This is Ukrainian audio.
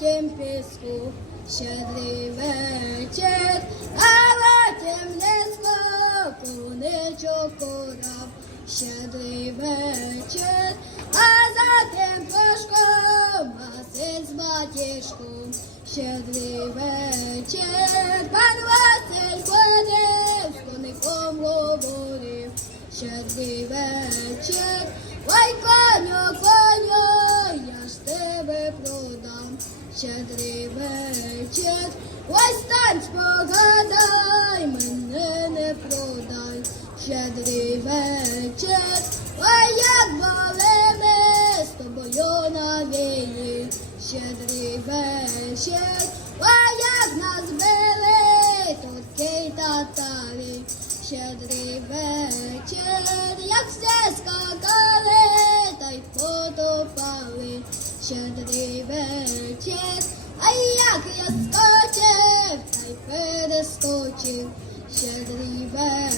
жовтім піску, щедрий вечір, потім низько коничок корав, щедрий вечір, а затим прошком, Василь з батішком, щедрий вечір, пан Василь ходив, з коником говорив, щедрий вечір, ой, продам, щедрий вечір, ось стань погадай, мене не продай, щедрий вечір, ой, як були ми з тобою навії, щедрий вечір, ой, як нас били, турки й татарі, щедрий вечір, як все скакали, та й потопали, щедрий вечір, а як я скочив, та й перескочив, щедрий вечір.